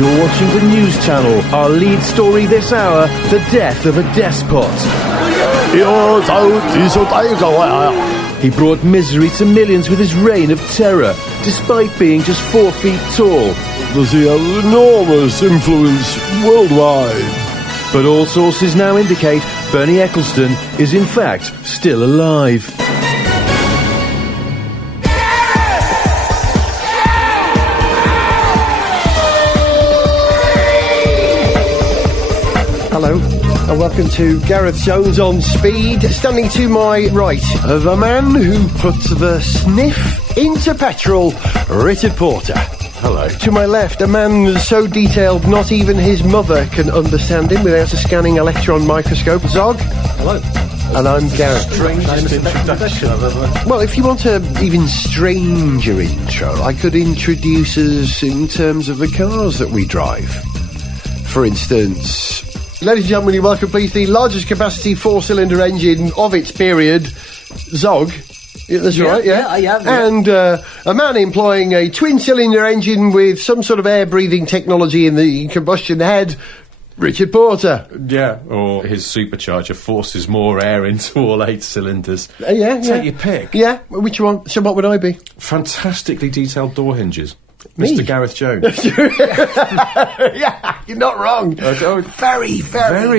You're watching the news channel. Our lead story this hour, the death of a despot. He brought misery to millions with his reign of terror, despite being just 4 feet tall. Does he have enormous influence worldwide? But all sources now indicate Bernie Ecclestone is in fact still alive. Hello, and welcome to Gareth Jones on Speed. Standing to my right, the man who puts the sniff into petrol, Richard Porter. Hello. To my left, a man so detailed not even his mother can understand him without a scanning electron microscope, Zog. Hello. And I'm Gareth. Strangest introduction I've ever... Well, if you want an even stranger intro, I could introduce us in terms of the cars that we drive. For instance... Ladies and gentlemen, you welcome, please, the largest capacity 4-cylinder engine of its period, Zog. Yeah, that's right, yeah. And a man employing a twin-cylinder engine with some sort of air-breathing technology in the combustion head, Richard Porter. Yeah, or his supercharger forces more air into all 8 cylinders. Take your pick. Yeah, which one? So what would I be? Fantastically detailed door hinges. Me? Mr. Gareth Jones. Yeah, you're not wrong. Very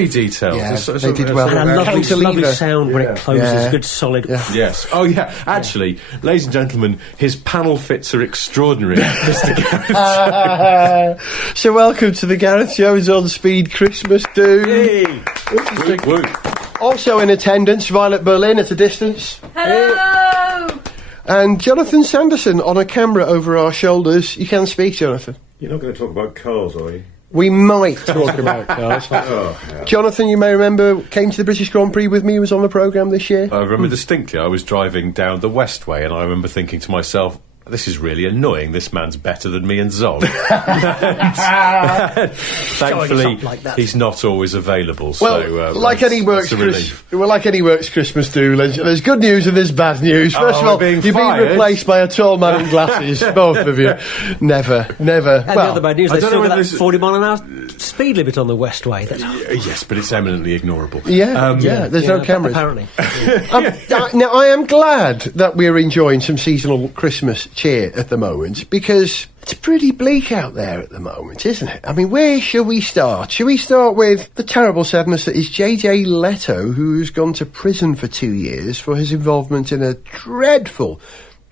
detailed. Yeah, It's they did well. And a lovely Cantilever. sound when it closes, Yeah. good solid... Yeah. Yes. Oh, yeah. Actually, ladies and gentlemen, his panel fits are extraordinary, Mr. Gareth Jones. So welcome to the Gareth Jones on Speed Christmas do. Hey! Woot, woot. Also in attendance, Violet Berlin at a distance. Hello! And Jonathan Sanderson on a camera over our shoulders. You can speak, Jonathan. You're not going to talk about cars, are you? We might talk about cars. Oh, yeah. Jonathan, you may remember, came to the British Grand Prix with me, was on the programme this year. I remember distinctly, I was driving down the Westway and I remember thinking to myself, this is really annoying, this man's better than me and Zog. Thankfully, like that. he's not always available, Well, so... like any works Christmas do, there's good news and there's bad news. First of all, we're being you're being fired? replaced by a tall man in glasses, both of you. Never. And the other bad news, I they've don't know still got whether that this- 40 mile an hour speed limit on the Westway. That's, Yes, but it's eminently ignorable. There's no cameras. Apparently. Now, I am glad that we're enjoying some seasonal Christmas cheer at the moment, because it's pretty bleak out there at the moment, isn't it? I mean, where shall we start? Shall we start with the terrible sadness that is JJ Leto, who's gone to prison for 2 years for his involvement in a dreadful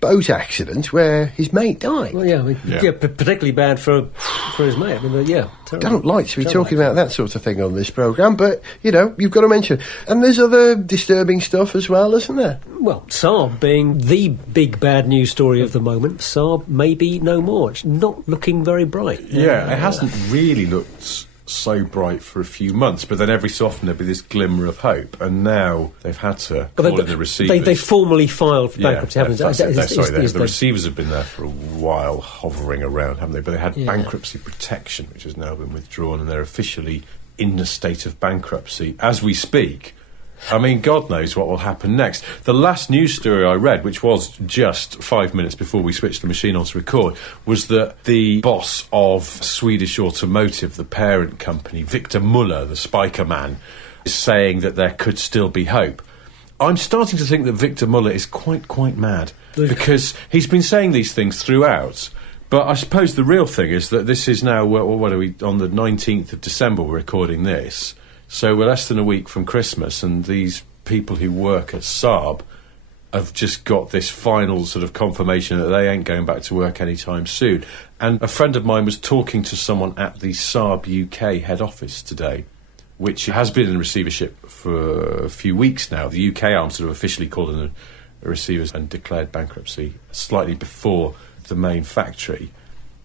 boat accident where his mate died? Well, particularly bad for his mate. I mean, I terrible. don't like to be Terrible talking about that sort of thing on this programme, but, you know, you've got to mention it. And there's other disturbing stuff as well, isn't there? Well, Saab being the big bad news story of the moment, Saab may be no more. It's not looking very bright. Yeah, it hasn't really looked so bright for a few months, but then every so often there'd be this glimmer of hope, and now they've had to call in the receivers. They formally filed for bankruptcy, haven't they? The receivers have been there for a while, hovering around, haven't they? But they had bankruptcy protection, which has now been withdrawn, and they're officially in a state of bankruptcy as we speak. I mean, God knows what will happen next. The last news story I read, which was just 5 minutes before we switched the machine on to record, was that the boss of Swedish Automotive, the parent company, Victor Muller, the spiker man, is saying that there could still be hope. I'm starting to think that Victor Muller is quite mad, because he's been saying these things throughout. But I suppose the real thing is that this is now, what are we, on the 19th of December we're recording this. So we're less than a week from Christmas, and these people who work at Saab have just got this final sort of confirmation that they ain't going back to work anytime soon. And a friend of mine was talking to someone at the Saab UK head office today, which has been in receivership for a few weeks now. The UK arm sort of officially called in a receivers and declared bankruptcy slightly before the main factory.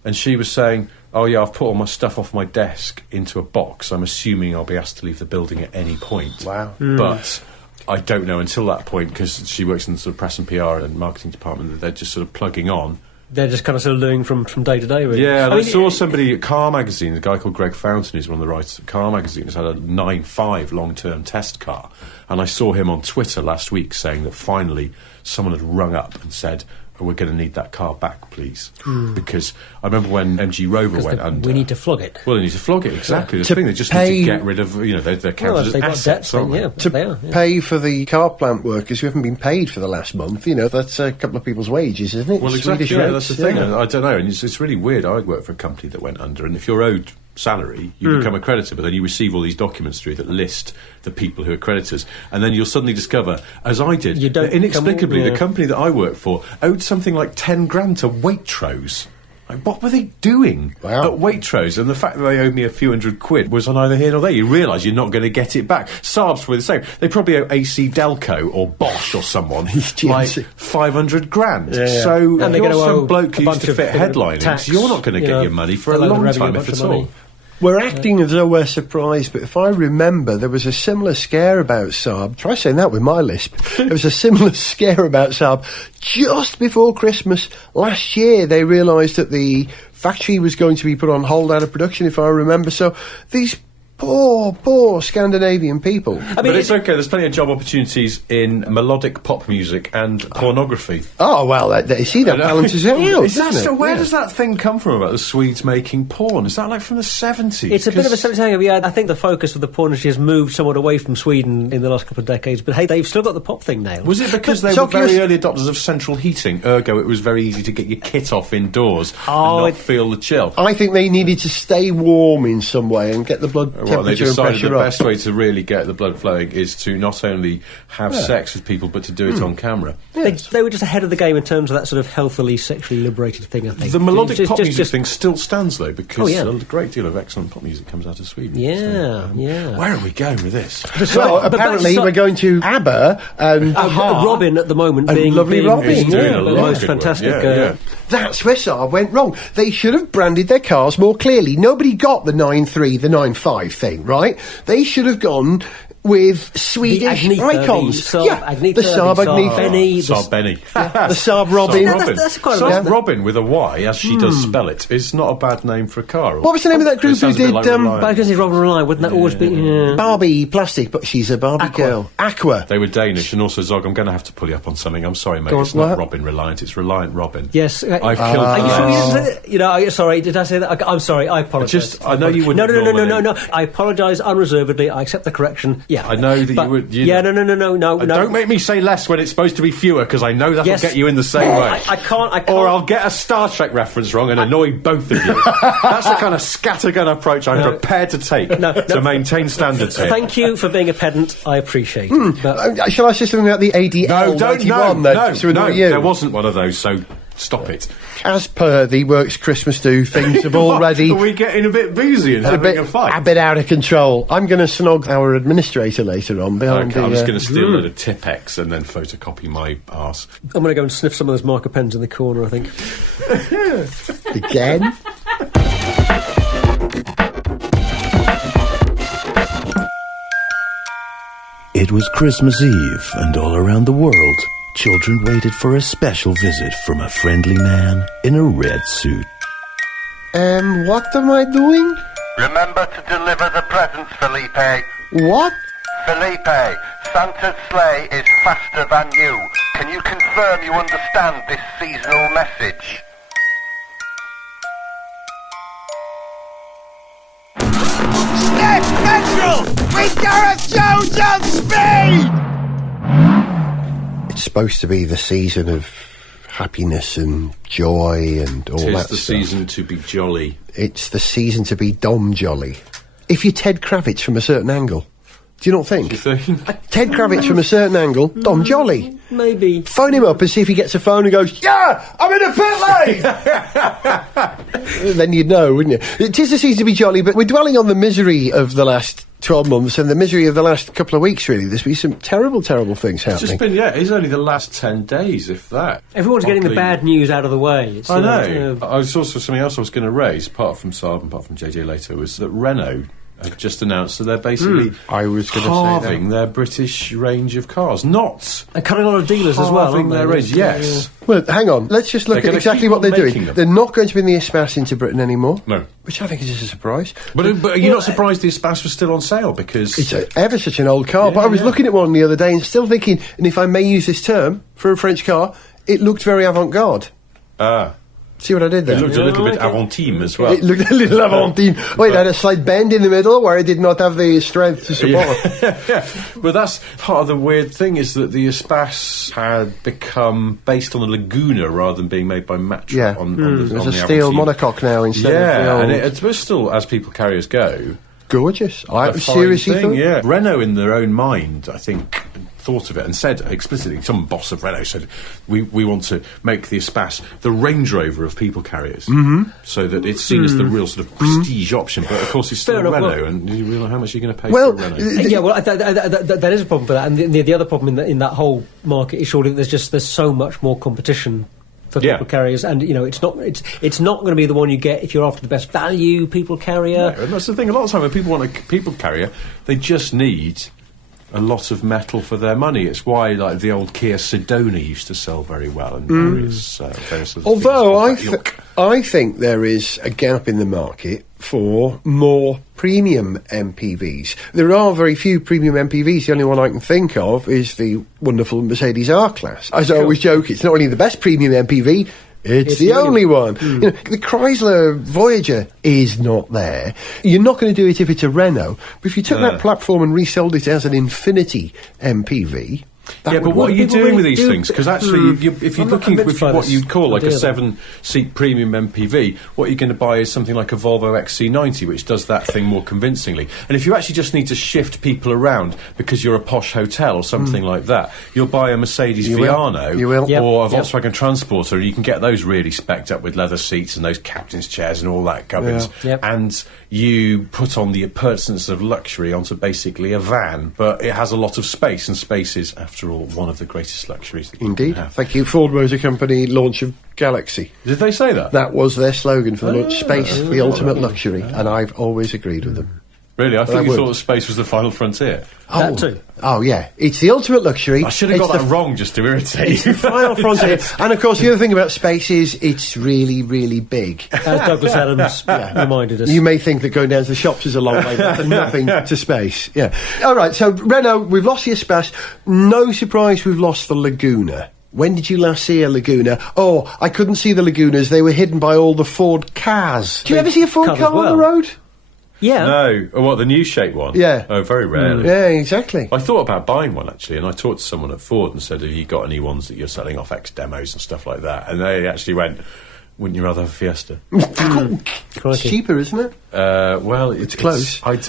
And she was saying, oh yeah, I've put all my stuff off my desk into a box. I'm assuming I'll be asked to leave the building at any point. Wow. But I don't know until that point, because she works in the sort of press and PR and marketing department, that they're just sort of plugging on. They're just kind of sort of doing from day to day, really. Yeah, I saw somebody at Car Magazine, a guy called Greg Fountain, who's one of the writers at Car Magazine, has had a 9.5 long-term test car. And I saw him on Twitter last week saying that finally someone had rung up and said, we're going to need that car back, please. Because I remember when MG Rover went under. We need to flog it. Well, they need to flog it, exactly. To The thing, they just pay- need to get rid of, they're counted as they've got assets, debts, aren't then, they? yeah. To They are, yeah. pay for the car plant workers who haven't been paid for the last month, that's a couple of people's wages, isn't it? Well, exactly, Swedish yeah, rates, that's the thing. yeah. I don't know, and it's really weird. I work for a company that went under, and if you're owed salary, you become a creditor, but then you receive all these documents through that list the people who are creditors, and then you'll suddenly discover, as I did, You don't that inexplicably come- yeah. the company that I work for owed something like 10 grand to Waitrose. Like, what were they doing Wow. at Waitrose? And the fact that they owed me a few £100 was on either here nor there. You realise you're not going to get it back. Saabs were the same. They probably owe AC Delco or Bosch or someone like 500 grand. Yeah. So And they're you're gonna owe some bloke who a used to bunch fit of, headlinings. tax, You're not going to get your money for a they'll long revenue time, a if bunch at of all. money. We're acting as though we're surprised, but if I remember, there was a similar scare about Saab. Try saying that with my lisp. There was a similar scare about Saab just before Christmas last year. They realised that the factory was going to be put on hold out of production, if I remember. So these poor Scandinavian people. I mean, But it's okay, there's plenty of job opportunities in melodic pop music and pornography. Oh, well, see, that balances out, Is that doesn't so? it? Where Yeah. does that thing come from about the Swedes making porn? Is that like from the 70s? It's a bit of a 'Cause- something. Yeah, I think the focus of the porn industry has moved somewhat away from Sweden in the last couple of decades. But hey, they've still got the pop thing now. Was it because they So were very curious- early adopters of central heating, ergo it was very easy to get your kit off indoors Oh, and not it- feel the chill? I think they needed to stay warm in some way and get the blood Well, they temperature and decided the pressure up. best way to really get the blood flowing is to not only have sex with people, but to do it on camera. They were just ahead of the game in terms of that sort of healthily sexually liberated thing, I think. The melodic Just- pop just- music just- thing still stands, though, because Oh, yeah. a great deal of excellent pop music comes out of Sweden. Yeah, So, yeah. Where are we going with this? Well, But apparently that's- we're going to ABBA and Robin at the moment And being lovely being Robin, He's doing yeah, a the lot most of good work. fantastic. Yeah. That's where Saab went wrong. They should have branded their cars more clearly. Nobody got the 9.3, the 9.5 thing, right? They should have gone with Swedish Agnetha, icons. the Saab Agnetha, the Saab the Saab Agnetha. Benny, Saab Benny. The Saab Robin. Saab Yeah, Robin. that's quite a Saab nice- Robin with a Y, as she does spell it, is not a bad name for a car. What was the name of that group It sounds who a bit did, like Reliant. But I guess Robin Rely, wouldn't that always be? Yeah. Barbie Plastic, but she's a Barbie Aqua. girl. Aqua. They were Danish, and also Zog, I'm going to have to pull you up on something. I'm sorry, mate. Go on, It's not what? Robin Reliant, it's Reliant Robin. Yes, I've killed Are you sure you the didn't say that? Sorry, did I say that? I'm sorry, I apologise. I know you wouldn't No. normally. I apologise unreservedly. I accept the correction. Yeah, I know that you would- you Yeah, know. no. Don't make me say less when it's supposed to be fewer, because I know that'll Yes. get you in the same way. I can't. Or I'll get a Star Trek reference wrong and annoy both of you. That's the kind of scattergun approach I'm prepared to take to maintain standards here. Thank you for being a pedant. I appreciate it. But Shall I say something about the ADL No, don't, 91 no, then? to annoy you? there wasn't one of those, so stop it. As per the Works Christmas Do, things have already... Are we getting a bit boozy and having a fight? a bit out of control. I'm going to snog our administrator later on behind Okay, I'm the... just going to steal a load of Tipex and then photocopy my arse. I'm going to go and sniff some of those marker pens in the corner, I think. Again? It was Christmas Eve, and all around the world, children waited for a special visit from a friendly man in a red suit. What am I doing? Remember to deliver the presents, Felipe. What? Felipe, Santa's sleigh is faster than you. Can you confirm you understand this seasonal message? Sniff Petrol with Gareth Jones on speed! It's supposed to be the season of happiness and joy and all Tis that the stuff. season to be jolly. It's the season to be Dom Jolly. If you're Ted Kravitz from a certain angle, do you not think? Do you think? Ted Kravitz from a certain angle, Dom Jolly. Maybe. Phone him up and see if he gets a phone and goes, "Yeah, I'm in a pit lane!" Then you'd know, wouldn't you? It is the season to be jolly, but we're dwelling on the misery of the last 12 months and the misery of the last couple of weeks, really. There's been some terrible, terrible things It's happening. just been, it's only the last 10 days, if that. Everyone's getting the Oddly. bad news out of the way. It's, I know. I was also something else I was going to raise, apart from Saab and apart from JJ later, was that Renault have just announced that they're basically I was going to say halving their British range of cars. Not And cutting a lot of dealers as well, halving aren't they? their range, yes. Well, hang on. Let's just look They're at gonna exactly keep what they're making doing. them. They're not going to bring the Espace into Britain anymore. No. Which I think is just a surprise. But are you not surprised the Espace was still on sale? Because It's ever such an old car. But I was looking at one the other day and still thinking, and if I may use this term, for a French car, it looked very avant-garde. See what I did there? it looked a little bit avant-team as well. It looked a little avant-garde. Wait, it had a slight bend in the middle where it did not have the strength to support. Yeah. But that's part of the weird thing, is that the Espace had become based on a Laguna rather than being made by Matra. Yeah. on There's the a steel Aventine. monocoque now instead of the Yeah, old. and it was still, as people carriers go, Gorgeous. a I fine seriously thing, thought. yeah. Renault, in their own mind, I think, thought of it and said explicitly, some boss of Renault said, we want to make the Espace the Range Rover of people carriers, so that it's seen as the real sort of prestige option. But of course, it's still Fair enough, Renault, well- and you realise how much you're going to pay Well, for a Renault. Yeah, well, that is a problem for that, and the other problem in that whole market is surely that there's so much more competition for Yeah. people carriers, and it's not going to be the one you get if you're after the best value people carrier. No, and that's the thing. A lot of time when people want a people carrier, they just need a lot of metal for their money. It's why, like, the old Kia Sedona used to sell very well, and various sort of Although things of that ilk. I think there is a gap in the market for more premium MPVs. There are very few premium MPVs. The only one I can think of is the wonderful Mercedes R-Class. As I always joke, it's not only the best premium MPV, it's the only one. You know, the Chrysler Voyager is not there. You're not going to do it if it's a Renault. But if you took that platform and resold it as an Infinity MPV... Yeah, but what are you people doing really with these do- things? Because actually, if you're I'm not looking convinced with by what this you'd call like a idea, though. 7-seat premium MPV, what you're going to buy is something like a Volvo XC90, which does that thing more convincingly. And if you actually just need to shift people around because you're a posh hotel or something like that, you'll buy a Mercedes You will. Viano You will. Yep. or a Yep. Volkswagen Transporter, and you can get those really specced up with leather seats and those captain's chairs and all that gubbins. Yeah. Yep. And you put on the appurtenance of luxury onto basically a van, but it has a lot of space, and space is, after all, one of the greatest luxuries that you Indeed. can have. Thank you. Ford Motor Company launch of Galaxy. Did they say that? That was their slogan for the launch. Space, the ultimate luxury. And I've always agreed with them. Really? I thought you would. thought space was the final frontier. That too. Oh, yeah. It's the ultimate luxury. I should have It's got the that wrong just to irritate It's you. the final frontier. And of course, the other thing about space is it's really, really big. As Douglas Adams reminded us. You may think that going down to the shops is a long way, but nothing to space. Yeah. All right, so Renault, we've lost the Espace. No surprise we've lost the Laguna. When did you last see a Laguna? Oh, I couldn't see the Lagunas. They were hidden by all the Ford cars. Do you ever see a Ford Cars car as well. on the road? Yeah. No. Oh, what, the new shape one? Yeah. Oh, very rarely. Yeah, exactly. I thought about buying one, actually, and I talked to someone at Ford and said, have you got any ones that you're selling off ex-demos and stuff like that? And they actually went, wouldn't you rather have a Fiesta? It's cheaper, isn't it? Well, It's close. It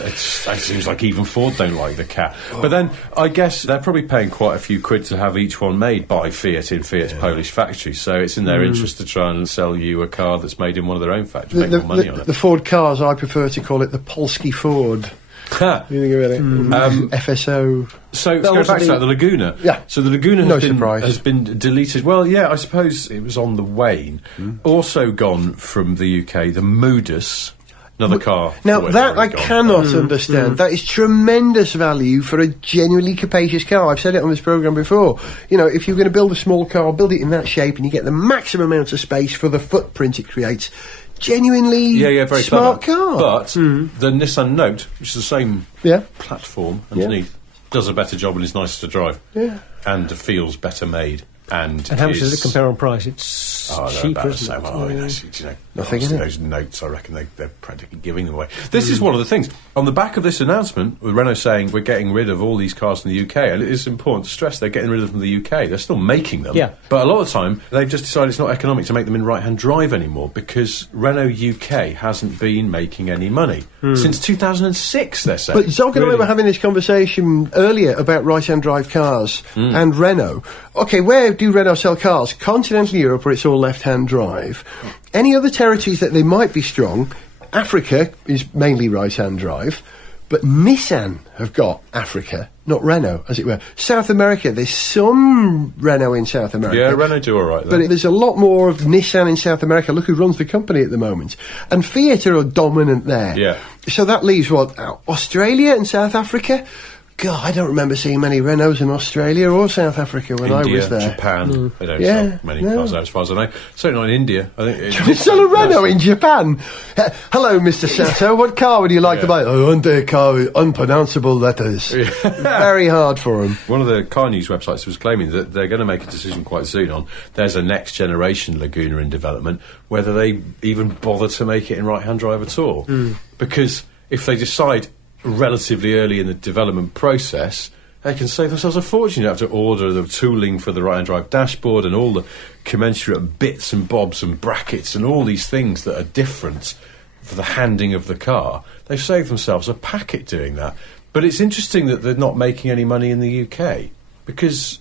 seems like even Ford don't like the cat. But then, I guess they're probably paying quite a few quid to have each one made by Fiat in Fiat's Polish factory, so it's in their interest to try and sell you a car that's made in one of their own factories, make more money on it. The Ford cars, I prefer to call it the Polski Ford. Ha. You think about it? FSO. So, That going was back to the- that, the Laguna. Yeah. So the Laguna No has, surprise. has been deleted. Well, yeah, I suppose it was on the wane. Also gone from the UK, the Modus, another car. Now, Well, that I already gone. cannot understand. That is tremendous value for a genuinely capacious car. I've said it on this programme before. You know, if you're going to build a small car, build it in that shape and you get the maximum amount of space for the footprint it creates. Genuinely Very smart clever. car. But the Nissan Note, which is the same Yeah. platform underneath, does a better job and is nicer to drive. Yeah. And feels better made. And how much does it compare on price? It's Oh, they're cheaper, about the isn't same. it? I mean, that's, Nothing, obviously is it? those notes, I reckon they're practically giving them away. This is one of the things. On the back of this announcement, with Renault saying we're getting rid of all these cars in the UK, and it is important to stress they're getting rid of them in the UK. They're still making them. Yeah. But a lot of the time, they've just decided it's not economic to make them in right-hand drive anymore because Renault UK hasn't been making any money. Since 2006, they're saying. But Zog and I Really? were having this conversation earlier about right-hand drive cars and Renault. OK, where do Renault sell cars? Continental Europe, where it's all left-hand drive. Any other territories that they might be strong, Africa is mainly right-hand drive. But Nissan have got Africa, not Renault, as it were. South America, there's some Renault in South America. Yeah, Renault do all right, though. But there's a lot more of Nissan in South America. Look who runs the company at the moment. And Fiat are dominant there. Yeah. So that leaves, Australia and South Africa? God, I don't remember seeing many Renaults in Australia or South Africa when India, I was there. Japan, they don't sell many cars there as far as I know. Certainly not in India. I think They sell a Renault in Japan. Hello, Mr. Sasso. What car would you like to buy? Oh, Hyundai car with unpronounceable letters. Very hard for them. One of the car news websites was claiming that they're going to make a decision quite soon on there's a next generation Laguna in development, whether they even bother to make it in right-hand drive at all. Because if they decide relatively early in the development process, they can save themselves a fortune. You have to order the tooling for the right-hand drive dashboard and all the commensurate bits and bobs and brackets and all these things that are different for the handing of the car. They've saved themselves a packet doing that. But it's interesting that they're not making any money in the UK, because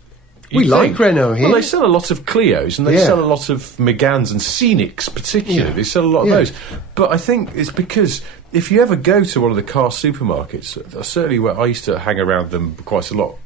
We like Renault here. Well, they sell a lot of Clios and they sell a lot of Meganes and Scenics particularly. They sell a lot of those. But I think it's because if you ever go to one of the car supermarkets, certainly where I used to hang around them quite a lot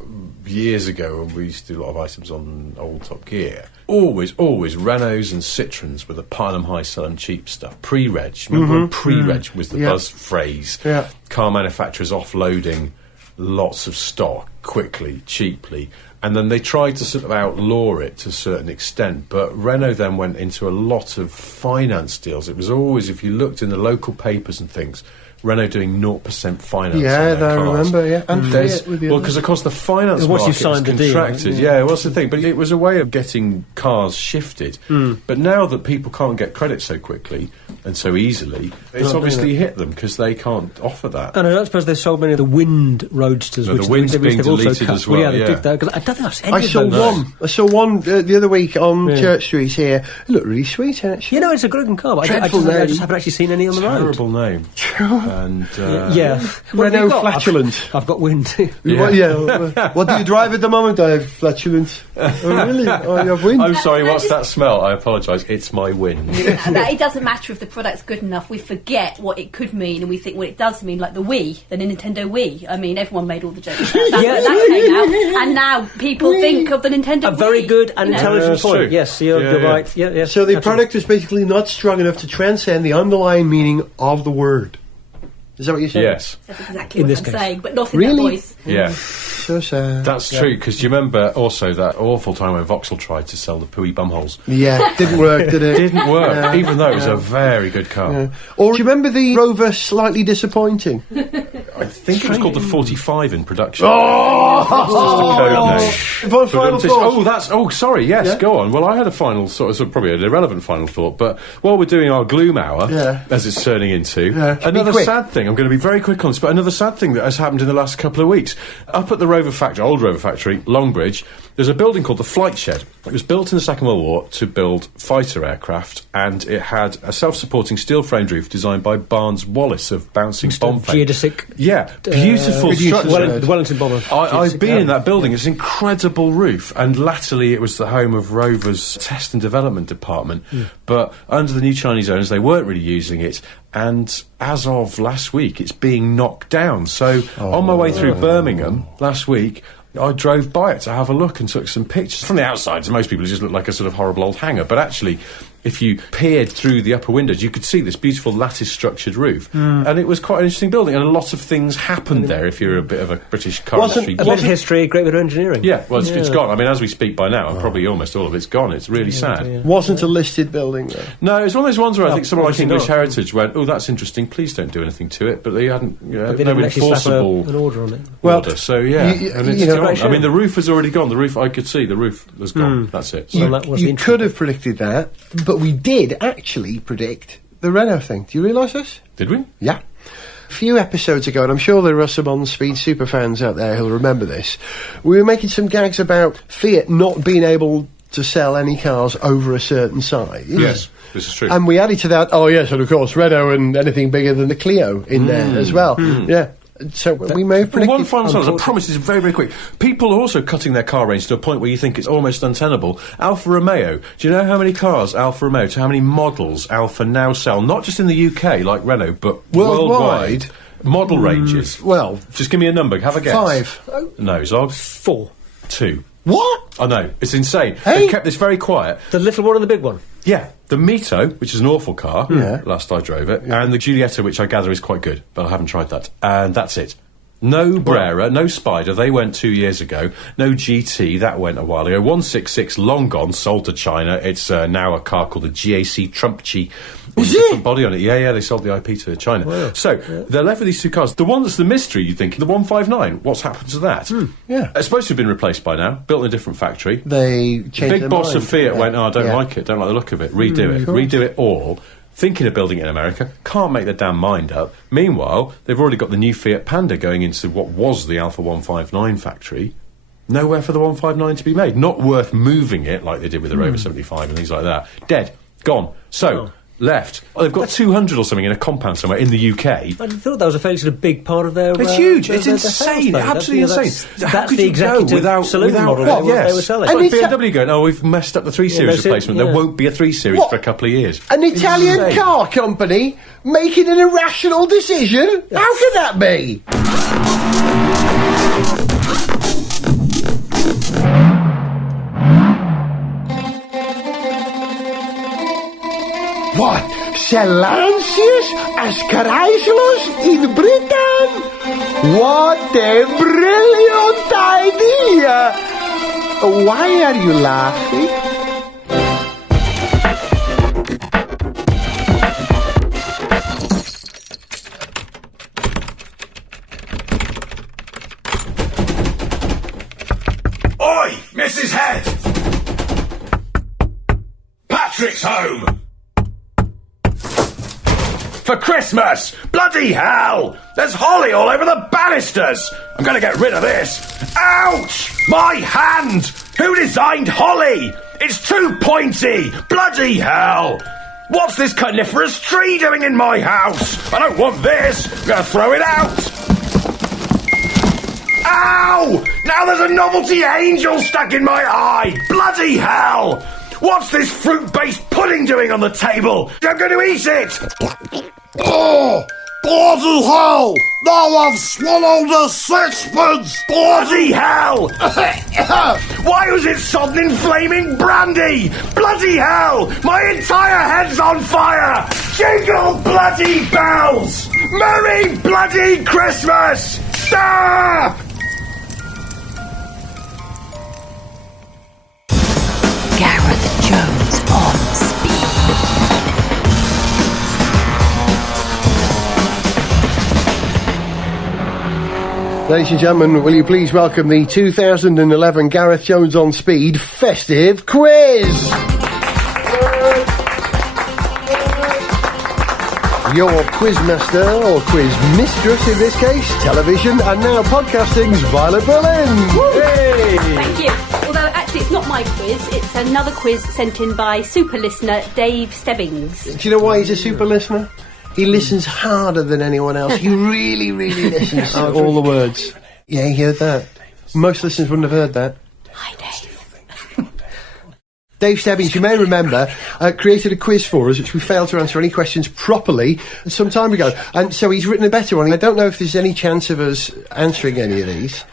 years ago, when we used to do a lot of items on old Top Gear, always Renaults and Citroens with a pile 'em high selling cheap stuff. Pre-reg. Remember when pre-reg was the buzz phrase? Yeah. Car manufacturers offloading lots of stock quickly, cheaply. And then they tried to sort of outlaw it to a certain extent, but Renault then went into a lot of finance deals. It was always, if you looked in the local papers and things, Renault doing 0% finance on their cars. I remember, And Fiat with the well, others. because of course the finance Once you market signed the deal, contracted. What's the thing? But it was a way of getting cars shifted. But now that people can't get credit so quickly and so easily, it's obviously hit them because they can't offer that. And I don't suppose they've sold many of the Wind Roadsters, No, which the Wind's which being they've also deleted cut. as well, Yeah, they yeah. did that. 'Cause I don't think I've seen I any of saw those. one. I saw one the other week on Church Street here. It looked really sweet, actually. You know, it's a good car, but I Dreadful just name. haven't actually seen any on the road. Terrible name. And Yeah. What have you Renault got? Flatulent. I've got Wind. What do you drive at the moment? I have Flatulent. Oh, really? Oh, you have Wind? I'm sorry, what's that smell? I apologise. It's my Wind. That it doesn't matter if the product's good enough. We forget what it could mean, and we think, well, it does mean, like the Wii, the Nintendo Wii. I mean, everyone made all the jokes about that when that came out, and now people think of the Nintendo Wii. A very good and intelligent that's point. true. Yes, you're right. Yeah, yeah. So the absolutely. product is basically not strong enough to transcend the underlying meaning of the word. Is that what you're saying? Yes. That's exactly In what this I'm case. saying, but not in Really? that voice. Yeah. So sad. That's true, because do you remember also that awful time when Vauxhall tried to sell the Pooey bumholes? Yeah, didn't work, did it? Didn't work, even though it was a very good car. Yeah. Or do you remember the Rover slightly disappointing? I think it was called the 45 in production. Oh! Code name. Final thought. Sorry, yes, go on. Well, I had a final sort of probably an irrelevant final thought, but while we're doing our gloom hour, as it's turning into, another sad thing, I'm going to be very quick on this, but another sad thing that has happened in the last couple of weeks. Up at the Rover factory, old Rover factory, Longbridge, there's a building called the Flight Shed. It was built in the Second World War to build fighter aircraft, and it had a self-supporting steel-framed roof designed by Barnes Wallis of Bouncing Bomb fame. Geodesic. Yeah, beautiful structure. The Wellington bomber. I've been in that building. It's an incredible roof, and latterly it was the home of Rover's test and development department. But under the new Chinese owners, they weren't really using it. And as of last week, it's being knocked down. So on my way through Birmingham last week, I drove by it to have a look and took some pictures. From the outside, to most people, it just looked like a sort of horrible old hangar. But actually, if you peered through the upper windows, you could see this beautiful lattice-structured roof. And it was quite an interesting building, and a lot of things happened there if you're a bit of a British car industry. A bit of history, a great bit of engineering. Yeah, well, it's gone. I mean, as we speak by now, probably almost all of it's gone. It's really sad. Wasn't a listed building, though. No, it's one of those ones where I think someone like obviously English not. Heritage went, oh, that's interesting, please don't do anything to it. But they hadn't, But they no didn't actually slap enforceable an order on it. order. So, yeah, you- and it's you know, gone. great I mean, show. the roof has already gone. The roof, I could see, the roof was gone. That's it. So, Well, that was the You intro. could have predicted that, but we did actually predict the Renault thing. Do you realise this? did we? Yeah. A few episodes ago, and I'm sure there are some on-speed super fans out there who'll remember this, we were making some gags about Fiat not being able to sell any cars over a certain size. Yes, this is true. And we added to that, oh yes, and of course Renault and anything bigger than the Clio in there as well. Yeah. So we may have Well, predicted... one final sentence, I promise this is very, very quick. People are also cutting their car range to a point where you think it's almost untenable. Alfa Romeo, do you know how many cars Alfa Romeo, to how many models Alfa now sell, not just in the UK like Renault, but worldwide? Model ranges. Well, Just give me a number. Have a guess. 5. No, Zog. 4. 2. What? I know. It's insane. Hey? They've kept this very quiet. The little one and the big one. Yeah, the Mito, which is an awful car, Yeah. last I drove it, and the Giulietta, which I gather is quite good, but I haven't tried that. And that's it. No Brera, no Spider, they went 2 years ago. No GT, that went a while ago. 166, long gone, sold to China. It's now a car called the GAC Trumpchi. Is Different it? body on it. Yeah, they sold the IP to China. Wow. So, they're left with these two cars. The one that's the mystery, you think, the 159, what's happened to that? Yeah. It's supposed to have been replaced by now, built in a different factory. They changed Big their boss mind, of Fiat didn't they? went, oh, I don't Yeah. like it, don't like the look of it, redo it all. Thinking of building it in America, can't make their damn mind up. Meanwhile, they've already got the new Fiat Panda going into what was the Alpha 159 factory. Nowhere for the 159 to be made. Not worth moving it like they did with the Rover 75 and things like that. Dead. Gone. So, left. Oh, they've got 200 or something in a compound somewhere in the UK. I thought that was a fairly sort of big part of their. It's huge. It's their insane. house, though. Absolutely That's, insane. That's How could the you go executive saloon model what? they were selling. It's like And it's BMW going, oh, we've messed up the 3 Series no, replacement. yeah. There won't be a 3 Series What? for a couple of years. An Italian Insane. car company making an irrational decision? How can that be? What? Silencius Ascarizulus in Britain? What a brilliant idea! Why are you laughing? Oi, Mrs. Head! Patrick's home! For Christmas! Bloody hell! There's holly all over the banisters! I'm gonna get rid of this! Ouch! My hand! Who designed holly? It's too pointy! Bloody hell! What's this coniferous tree doing in my house? I don't want this! I'm gonna throw it out! Ow! Now there's a novelty angel stuck in my eye! Bloody hell! What's this fruit-based pudding doing on the table? I'm going to eat it! Oh! Bloody hell! Now I've swallowed a sixpence! Bloody hell! Why was it sodden in flaming brandy? Bloody hell! My entire head's on fire! Jingle bloody bells! Merry bloody Christmas! Ah! Gareth Jones on speed. Ladies and gentlemen, will you please welcome the 2011 Gareth Jones on Speed Festive Quiz? Your quizmaster, or quiz mistress in this case, television and now podcasting's Violet Berlin. Thank you. Although actually it's not my quiz, it's another quiz sent in by super listener Dave Stebbings. Do you know why he's a super listener? He listens harder than anyone else. He really, really listens to all the words. Yeah, he heard that. Most listeners wouldn't have heard that. Hi Dave. Dave Stebbings, you may remember, created a quiz for us which we failed to answer any questions properly some time ago. And so he's written a better one. I don't know if there's any chance of us answering any of these.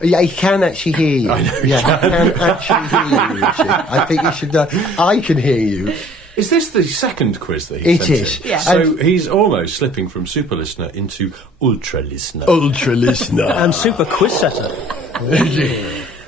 Yeah, he can actually hear you. I know. Yeah, he can actually hear you, Richard. I think you should... I can hear you. Is this the second quiz that he It sent is. in? Yeah. So he's almost slipping from super listener into ultra listener. Ultra listener. And super quiz setter.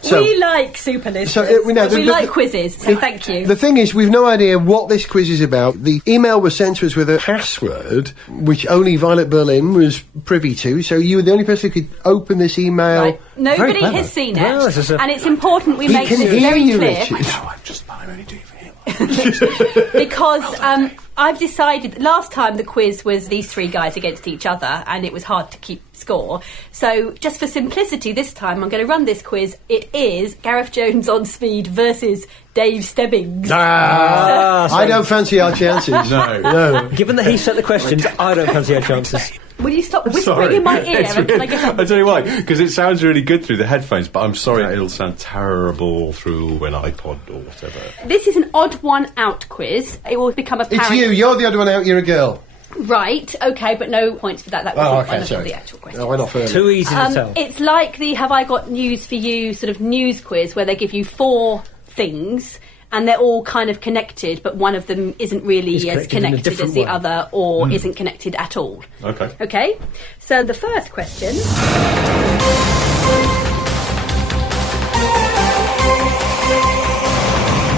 So- we like super listeners. So, we know we the- like quizzes, so thank you. The thing is, we've no idea what this quiz is about. The email was sent to us with a password, which only Violet Berlin was privy to, so you were the only person who could open this email. Right. Nobody clever. has seen it, No, this is a- and it's important we He make can this hear very you, clear. Richard. I'm only doing it for him. Because I've decided last time the quiz was these three guys against each other and it was hard to keep score, so just for simplicity this time I'm going to run this quiz. It is Gareth Jones on Speed versus Dave Stebbings. I don't fancy our chances. No. Given that he set the questions, I don't fancy our chances. Will you stop whispering Sorry. in my ear It's and can I really- get on? I tell you why, because it sounds really good through the headphones, but I'm sorry it'll sound terrible through an iPod or whatever. This is an odd one out quiz. It will become apparent. It's you. You're the other one out. You're a girl. Right, okay, but no points for that. That was one of the actual questions. I went off early. Too easy to tell. It's like the Have I Got News For You sort of news quiz where they give you 4 things and they're all kind of connected, but one of them isn't really as connected as the other or isn't connected at all. Okay. Okay, so the first question...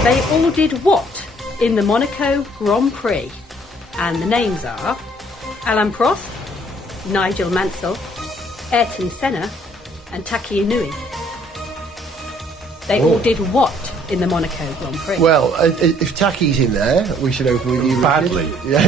They all did what in the Monaco Grand Prix? And the names are Alain Prost, Nigel Mansell, Ayrton Senna and Taki Inui. They all did what in the Monaco Grand Prix? Well, if Taki's in there, we should open with you. Badly. Yeah.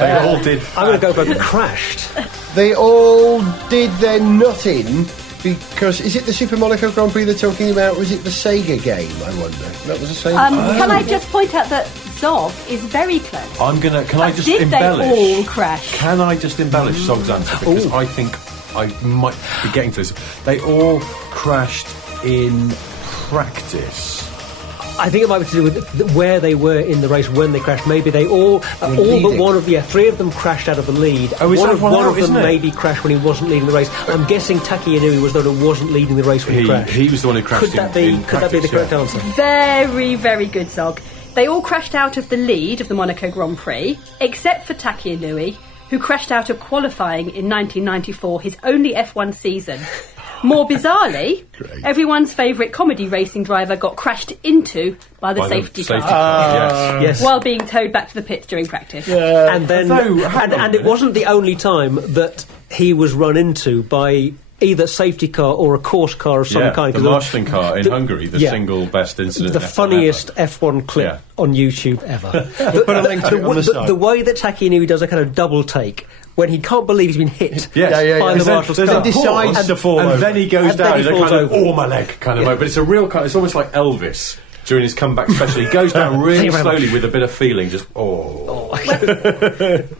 They all did. I'm going to go for crashed. They all did their nutting because is it the Super Monaco Grand Prix they're talking about? Was it the Sega game? I wonder. That was the same. Can I just point out that Zog is very close. Can I just did embellish? They all crash? Can I just embellish Zog's answer because I think I might be getting to this. They all crashed in practice. I think it might be to do with where they were in the race when they crashed. Maybe they all but one of 3 of them crashed out of the lead. One of them maybe crashed when he wasn't leading the race. I'm guessing Taki Inui was the one who wasn't leading the race when he crashed. He was the one who crashed. Could that be the correct answer? Very, very good, Zog. They all crashed out of the lead of the Monaco Grand Prix, except for Taki Inui, who crashed out of qualifying in 1994, his only F1 season. More bizarrely, everyone's favourite comedy racing driver got crashed into by the safety car. Yes. While being towed back to the pits during practice. And then, and it wasn't the only time that he was run into by either safety car or a course car of some kind. The marshalling car in Hungary, the single best incident. The funniest F1 clip on YouTube ever. Put a link to it on the side. The way that Taki Inui does a kind of double take when he can't believe he's been hit by the marshal's car. Then decides to fall over. And then he goes down in a kind of over. my leg kind of mode. But it's a real kind. It's almost like Elvis during his comeback special. He goes down really slowly with a bit of feeling. Just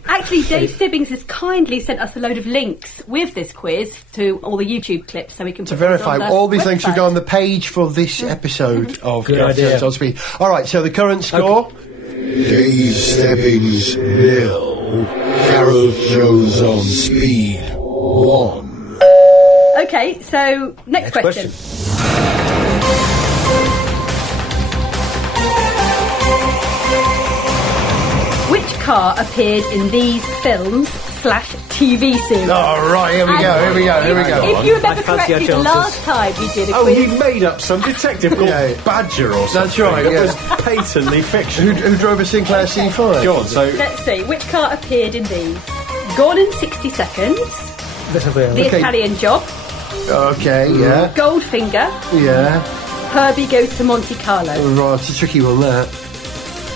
Actually, Dave Stebbings has kindly sent us a load of links with this quiz to all the YouTube clips, so we can to verify. All these links will go on the page for this episode of Gareth on Speed. All right, so the current score: Dave Stebbings 0, Gareth Jones on Speed 1. Okay, so next question. Which car appeared in these films/TV series? Oh, right, here we go. If you remember correctly, the last time we did a quiz... he made up some detective called Badger or something. That's right, It was patently fictional. Who drove a Sinclair C5? Go on, so... Let's see, which car appeared in these? Gone in 60 Seconds, The Italian Job, Goldfinger, Herbie Goes to Monte Carlo. Right, it's a tricky one, that.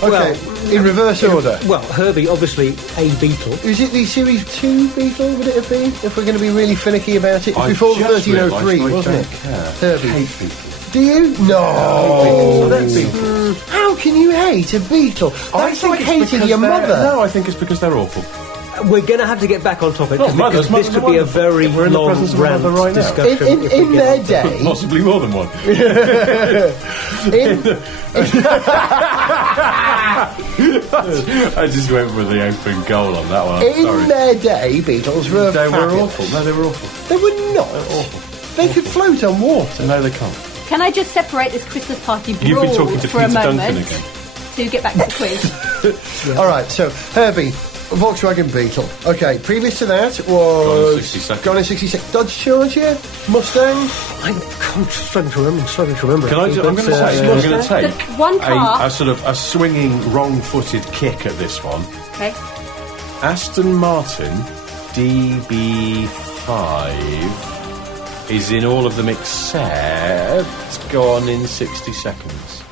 Okay, in reverse order. Well, Herbie, obviously, a Beetle. Is it the Series 2 Beetle, would it have been? If we're going to be really finicky about it. Before the 1303, wasn't it? Herbie. Hate Beetle. Do you? No. How can you hate a Beetle? That's like hating your mother. No, I think it's because they're awful. We're going to have to get back on topic because this could be a very long rant discussion. In their day... Possibly more than one. I just went with the open goal on that one. In their day, Beetles were awful. No, they were awful. They were not. Awful. They could float on water. No, they can't. Can I just separate this Christmas party brawl You've been talking to for Peter a moment Duncan again. to get back to the quiz? All right, so Herbie, Volkswagen Beetle. Okay, previous to that was Gone in 60 Seconds. Dodge Charger, Mustang. I'm struggling to remember. I'm going to take one car. a sort of a swinging wrong-footed kick at this one. Okay. Aston Martin DB5 is in all of them except Gone in 60 Seconds.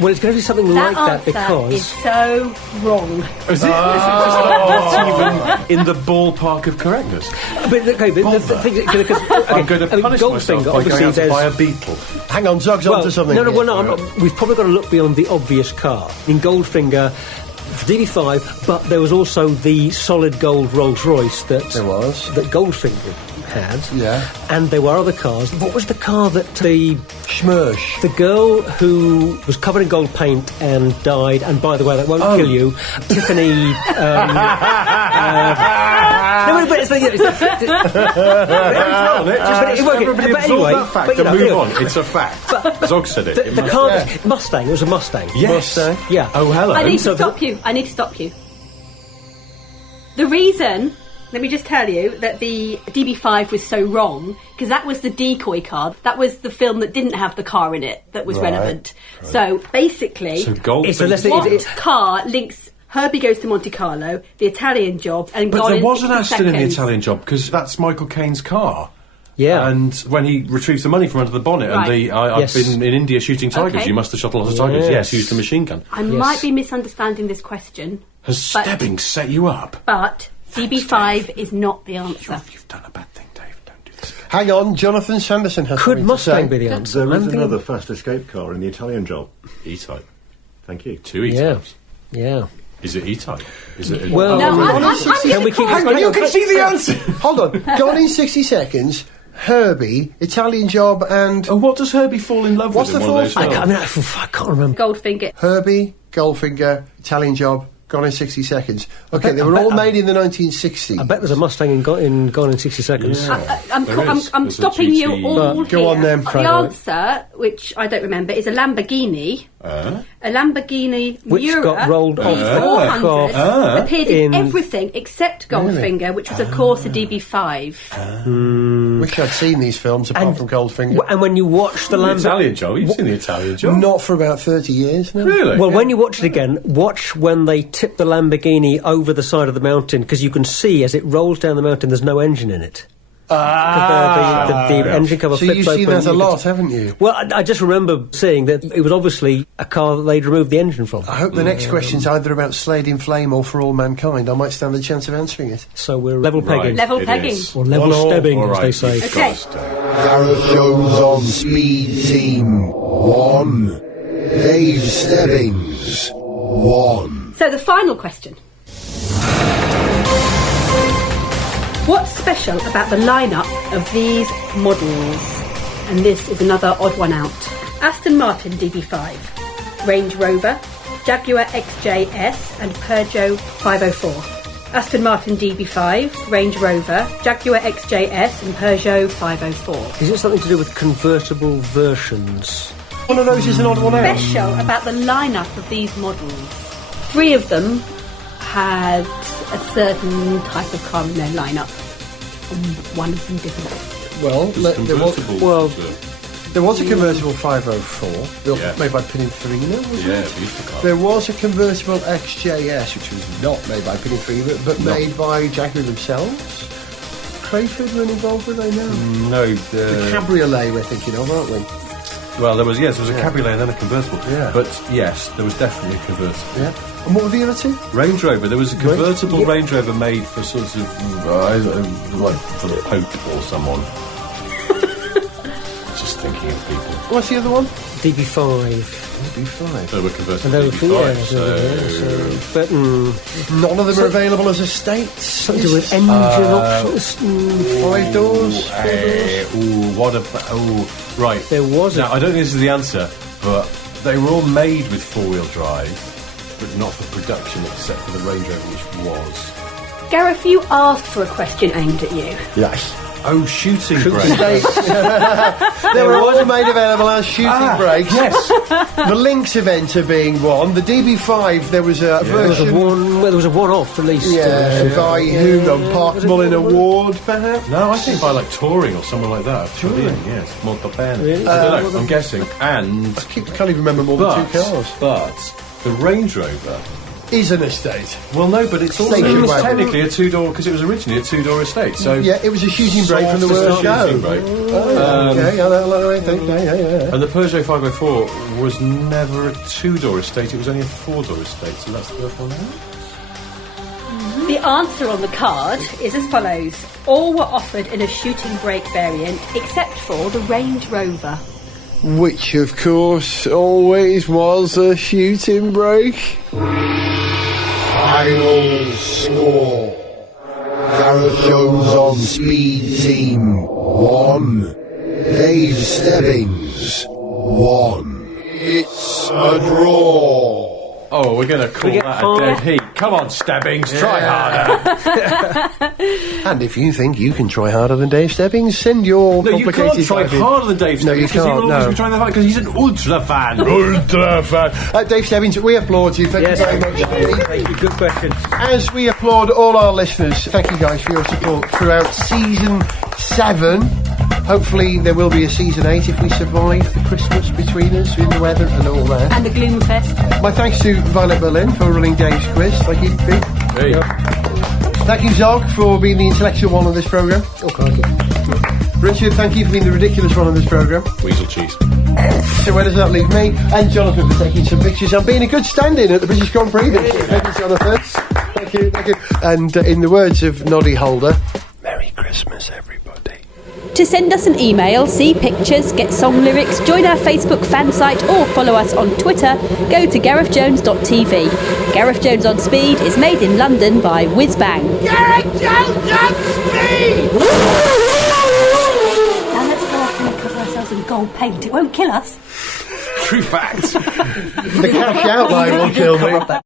Well, it's going to be something like that because... is so wrong. Is it? It's even in the ballpark of correctness. But the thing is... I'm going to punish myself by going out to buy a Beetle. Hang on, Zog's onto something. No, we've probably got to look beyond the obvious car. In Goldfinger, DB5, but there was also the solid gold Rolls-Royce that... There was. That Goldfinger had. Yeah. And there were other cars. What was the car that the Schmersh. the girl who was covered in gold paint and died, and by the way, that won't kill you, Tiffany... no, but it's like... Move on. It's a fact. Zog said it. The car... Mustang. It was a Mustang. Yes. Mustang. Yeah. Oh, hello. I need to stop you. The reason, let me just tell you, that the DB5 was so wrong, because that was the decoy car. That was the film that didn't have the car in it that was relevant. Right. So, basically, what car links Herbie Goes to Monte Carlo, The Italian Job, and But Gone there in was an 60 Aston in The Seconds. Italian Job, because that's Michael Caine's car. Yeah. And when he retrieves the money from under the bonnet, Right. and I've been in India shooting tigers, Okay. you must have shot a lot of tigers. Yes, used a machine gun. I might be misunderstanding this question. Has Stebbings set you up? But DB5 is not the answer. You've done a bad thing, Dave. Don't do this again. Hang on, Jonathan Sanderson has Could something Mustang to be say. the answer? There is another fast escape car in the Italian Job. E-Type. Thank you. 2 E-Types. Yeah. Is it E-Type? Is it? Well, No, can we keep... Hang on, you can see the answer. Hold on. Gone in 60 Seconds, Herbie, Italian Job, and... Oh, what does Herbie fall in love What's with the in one of fourth? those films? I can't remember. Goldfinger. Herbie, Goldfinger, Italian Job, Gone in 60 Seconds. Okay, they were all made in the 1960s. I bet there's a Mustang in Gone in 60 Seconds. I'm There's a stopping you GT. all Go here. on then, The Fred. answer, which I don't remember, is a Lamborghini. A Lamborghini Which Miura got rolled off 400 appeared in in- everything except Goldfinger, which was of course a DB5. Wish I'd seen these films apart from Goldfinger. And when you watch the The Lamborghini... Italian Job. You've seen the Italian Job. Not for about 30 years now. Really? Well, when you watch it again, watch when they tip the Lamborghini over the side of the mountain, because you can see as it rolls down the mountain there's no engine in it. The engine cover So flips you've seen open. that a lot, haven't you? Well, I just remember seeing that it was obviously a car that they'd removed the engine from. I hope the next question's either about Slade in Flame or For All Mankind. I might stand a chance of answering it. So we're level pegging. Level it pegging. is. Or level stebbing, All as right, they say. you've Okay. got to stay. Gareth Jones on Speed Team 1. Dave Stebbings 1. So the final question. What's special about the lineup of these models? And this is another odd one out. Aston Martin DB5, Range Rover, Jaguar XJS and Peugeot 504. Aston Martin DB5, Range Rover, Jaguar XJS and Peugeot 504. Is it something to do with convertible versions? One of those is an odd one out. Special about the lineup of these models. 3 of them had a certain type of car in their lineup. And one of them didn't. Well, there was a convertible 504 built Yeah. made by Pininfarina, wasn't Yeah, it? beautiful car. There was a convertible XJS, which was not made by Pininfarina, but made by Jaguar themselves. Crayford were involved with, I know. No, The cabriolet we're thinking of, aren't we? well, there was a cabriolet and then a convertible. Yeah. But yes, there was definitely a convertible. Yeah. And what were the other two? Range Rover. There was a convertible Yeah. Range Rover made for sorts of like for the Pope or someone. Just thinking of people. What's the other one? DB5. B5. There were convertible And they were DB5, but None of them are available as estates. something to do with engine options. 5 doors. what about? Oh, right. There was Now I don't think this is the answer, but they were all made with 4-wheel drive, but not for production except for the Range Rover, which was. Gareth, you asked for a question aimed at you. Yes. Oh, shooting brakes. They were all made available as shooting brakes. Yes. The Lynx event being one. The DB5, there was a version. There was a one-off release. By who? The Park Mullin Award, perhaps? No, I think by like touring or something like that. Touring, yes. Molto bene. Really? I don't know, I'm guessing. And Can't even remember more than 2 cars. But the Range Rover. Is an estate. Well, no, but it's also Station it was wagon. technically a 2-door because it was originally a 2-door estate. So Yeah, it was a shooting brake from the Soft word shooting go. brake. Yeah. And the Peugeot 504 was never a 2-door estate, it was only a 4-door estate, so that's the first one now. The answer on the card is as follows. All were offered in a shooting brake variant except for the Range Rover. Which, of course, always was a shooting brake. Final score. Gareth Jones on Speed Team 1. Dave Stebbings 1. It's a draw. Oh, we're going to call that a dead heat. Come on, Stebbings, try harder. And if you think you can try harder than Dave Stebbings, send your complicated... No, you can't try harder than Dave Stebbings. No, you can't, Because he'll always be trying that hard, because he's an ultra fan. Ultra fan. Dave Stebbings, we applaud you. Thank you very much. Thank you. Good question. As we applaud all our listeners, thank you guys for your support throughout Season 7. Hopefully there will be a Season 8 if we survive the Christmas between us, with the weather and all that. And the Gloom Fest. My thanks to Violet Berlin for running Dave's quiz. Thank you, Pete. Hey. Thank you, Zog, for being the intellectual one on this programme. Oh, crikey. Richard, thank you for being the ridiculous one on this programme. Weasel cheese. So where does that leave me? And Jonathan for taking some pictures and being a good stand-in at the British Grand Prix this year. Thank you, Jonathan. Thank you, thank you. And in the words of Noddy Holder, Merry Christmas, everybody. To send us an email, see pictures, get song lyrics, join our Facebook fan site or follow us on Twitter, go to GarethJones.tv. Gareth Jones on Speed is made in London by Whizbang. Gareth Jones on Speed! Now let's go off and cover ourselves in gold paint. It won't kill us. True fact. The cash outlay will kill me.